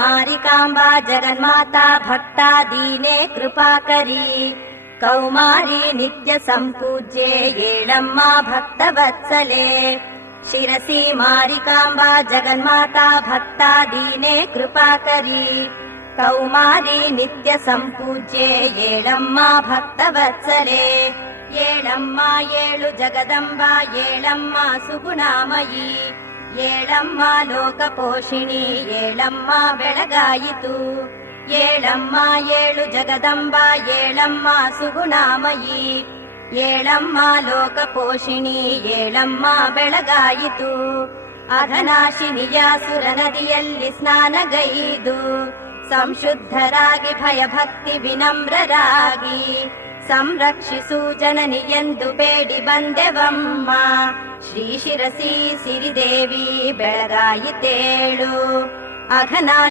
ಮಾರಿಕಾಂಬಾ ಜಗನ್ಮಾತಾ ಭಕ್ತಾ ದೀನೆ ಕೃಪಾಕರಿ ಕೌಮಾರಿ ನಿತ್ಯ ಸಂಪೂಜ್ಯೆ ಏಳಮ್ಮ ಭಕ್ತವತ್ಸಲೆ ಶಿರಸಿ ಮಾರಿಕಾಂಬಾ ಜಗನ್ಮಾತಾ ಭಕ್ತಾ ದೀನೆ ಕೃಪಾಕರಿ ಕೌಮಾರಿ ನಿತ್ಯ ಸಂಪೂಜ್ಯೆ ಏಳಮ್ಮ ಭಕ್ತವತ್ಸಲೆ ಏಳಮ್ಮ ಏಳು ಜಗದಂಬ ಏಳಮ್ಮ ಸುಗುಣಾಮಯಿ ಏಳಮ್ಮ ಲೋಕಪೋಷಿಣಿ ಏಳಮ್ಮ ಬೆಳಗಾಯಿತು ಏಳಮ್ಮ ಏಳು ಜಗದಂಬ ಏಳಮ್ಮ ಸುಗುಣಾಮಯಿ ಏಳಮ್ಮ ಲೋಕಪೋಷಿಣಿ ಏಳಮ್ಮ ಬೆಳಗಾಯಿತು ಅಘನಾಶಿನಿಯ ಸುರ ನದಿಯಲ್ಲಿ ಸ್ನಾನಗೈದು ಸಂಶುದ್ಧರಾಗಿ ಭಯಭಕ್ತಿ ವಿನಮ್ರರಾಗಿ ಸಂರಕ್ಷಿಸು ಜನನಿ ಎಂದು ಬೇಡಿ ಬಂದೆವಮ್ಮ ಶ್ರೀ ಶಿರಸಿ ಸಿರಿದೇವಿ ಬೆಳಗಾಯಿತೇಳು ಅಘನಾ